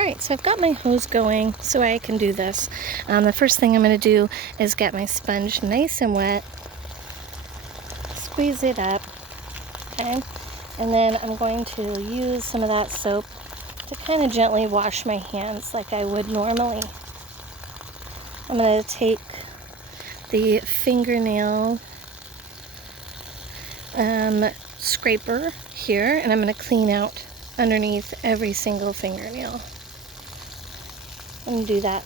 Alright, so I've got my hose going so I can do this. The first thing I'm going to do is get my sponge nice and wet, squeeze it up, okay? And then I'm going to use some of that soap to kind of gently wash my hands like I would normally. I'm going to take the fingernail scraper here, and I'm going to clean out underneath every single fingernail. I'm going to do that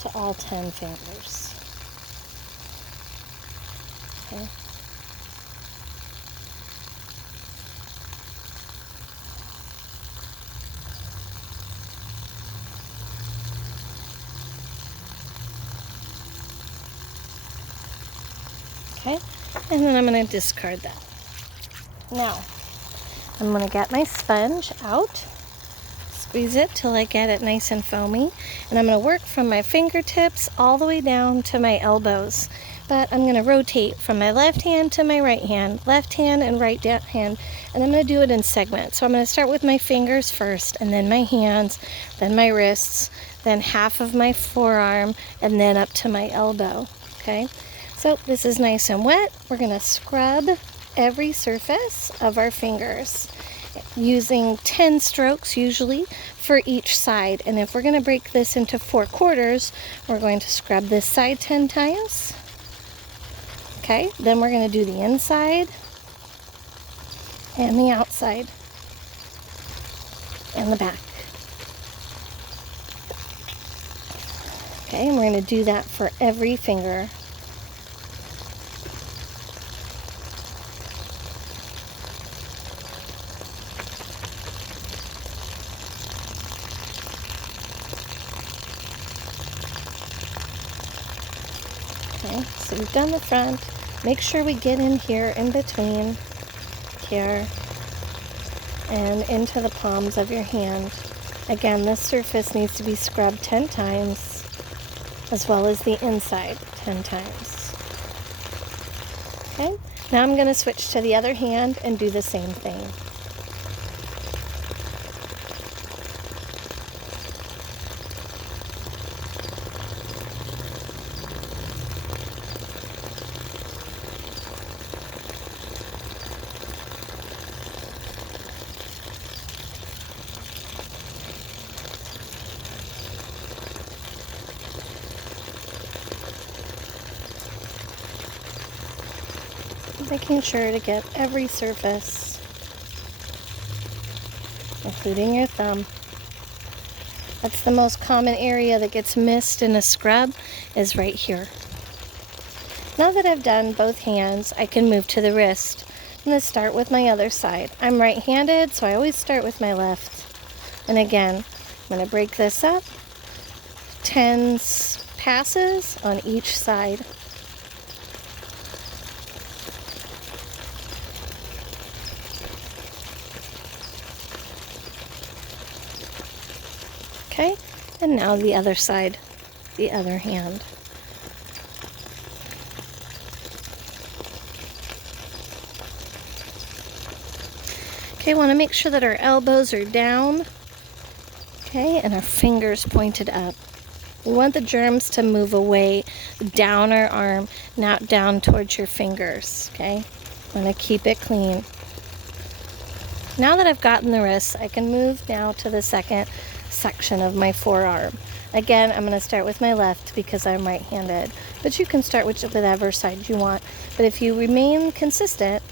to all 10 fingers. Okay. Okay, and then I'm going to discard that. Now, I'm going to get my sponge out, squeeze it till I get it nice and foamy, and I'm going to work from my fingertips all the way down to my elbows. But I'm going to rotate from my left hand to my right hand and right hand, and I'm going to do it in segments. So I'm going to start with my fingers first, and then my hands, then my wrists, then half of my forearm, and then up to my elbow. Okay, so this is nice and wet. We're going to scrub every surface of our fingers using 10 strokes usually for each side. And if we're going to break this into 4 quarters, we're going to scrub this side 10 times. Okay, then we're going to do the inside and the outside and the back. Okay, and we're going to do that for every finger. Okay, so we've done the front. Make sure we get in here in between here and into the palms of your hand. Again, this surface needs to be scrubbed 10 times, as well as the inside 10 times. Okay, now I'm going to switch to the other hand and do the same thing. Making sure to get every surface, including your thumb. That's the most common area that gets missed in a scrub, is right here. Now that I've done both hands, I can move to the wrist. I'm going to start with my other side. I'm right-handed, so I always start with my left. And again, I'm going to break this up, 10 passes on each side. Okay, and now the other side, the other hand. Okay, want to make sure that our elbows are down, okay, and our fingers pointed up. We want the germs to move away down our arm, not down towards your fingers, okay? Want to keep it clean. Now that I've gotten the wrists, I can move now to the second section of my forearm. Again, I'm going to start with my left because I'm right-handed, but you can start with whatever side you want. But if you remain consistent,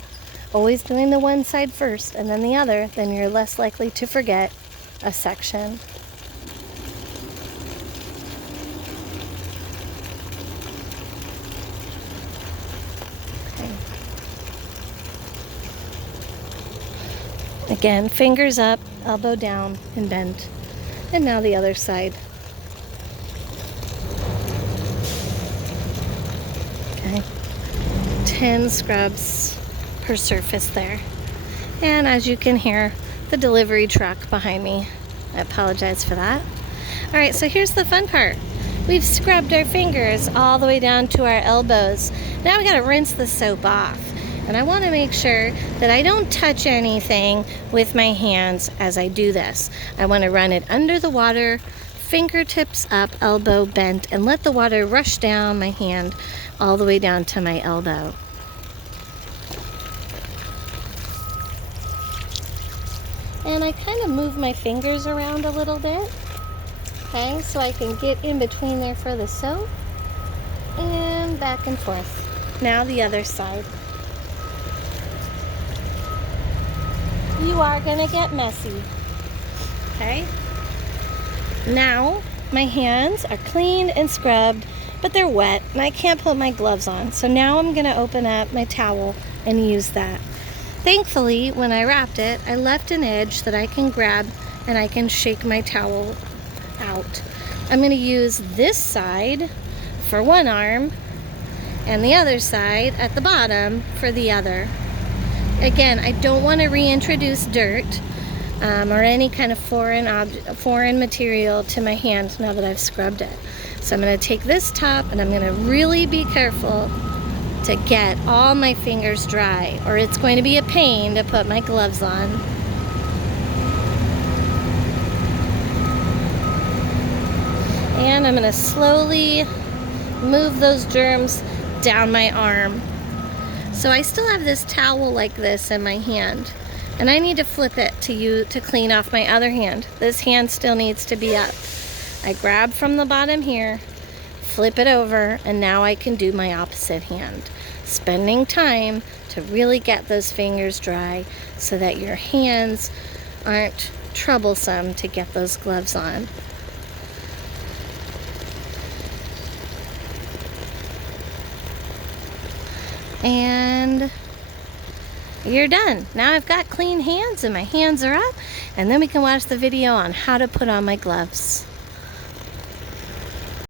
always doing the one side first and then the other, then you're less likely to forget a section. Okay. Again, fingers up, elbow down, and bend. And now the other side. Okay. 10 scrubs per surface there. And as you can hear, the delivery truck behind me. I apologize for that. Alright, so here's the fun part. We've scrubbed our fingers all the way down to our elbows. Now we gotta rinse the soap off. And I want to make sure that I don't touch anything with my hands as I do this. I want to run it under the water, fingertips up, elbow bent, and let the water rush down my hand all the way down to my elbow. And I kind of move my fingers around a little bit, okay, so I can get in between there for the soap, and back and forth. Now the other side. You are going to get messy, okay? Now my hands are cleaned and scrubbed, but they're wet and I can't put my gloves on. So now I'm going to open up my towel and use that. Thankfully, when I wrapped it, I left an edge that I can grab and I can shake my towel out. I'm going to use this side for one arm and the other side at the bottom for the other. Again, I don't want to reintroduce dirt or any kind of foreign material to my hand now that I've scrubbed it. So I'm going to take this top and I'm going to really be careful to get all my fingers dry, or it's going to be a pain to put my gloves on. And I'm going to slowly move those germs down my arm. So I still have this towel like this in my hand, and I need to flip it to clean off my other hand. This hand still needs to be up. I grab from the bottom here, flip it over, and now I can do my opposite hand. Spending time to really get those fingers dry so that your hands aren't troublesome to get those gloves on. And you're done. Now I've got clean hands and my hands are up, and then we can watch the video on how to put on my gloves.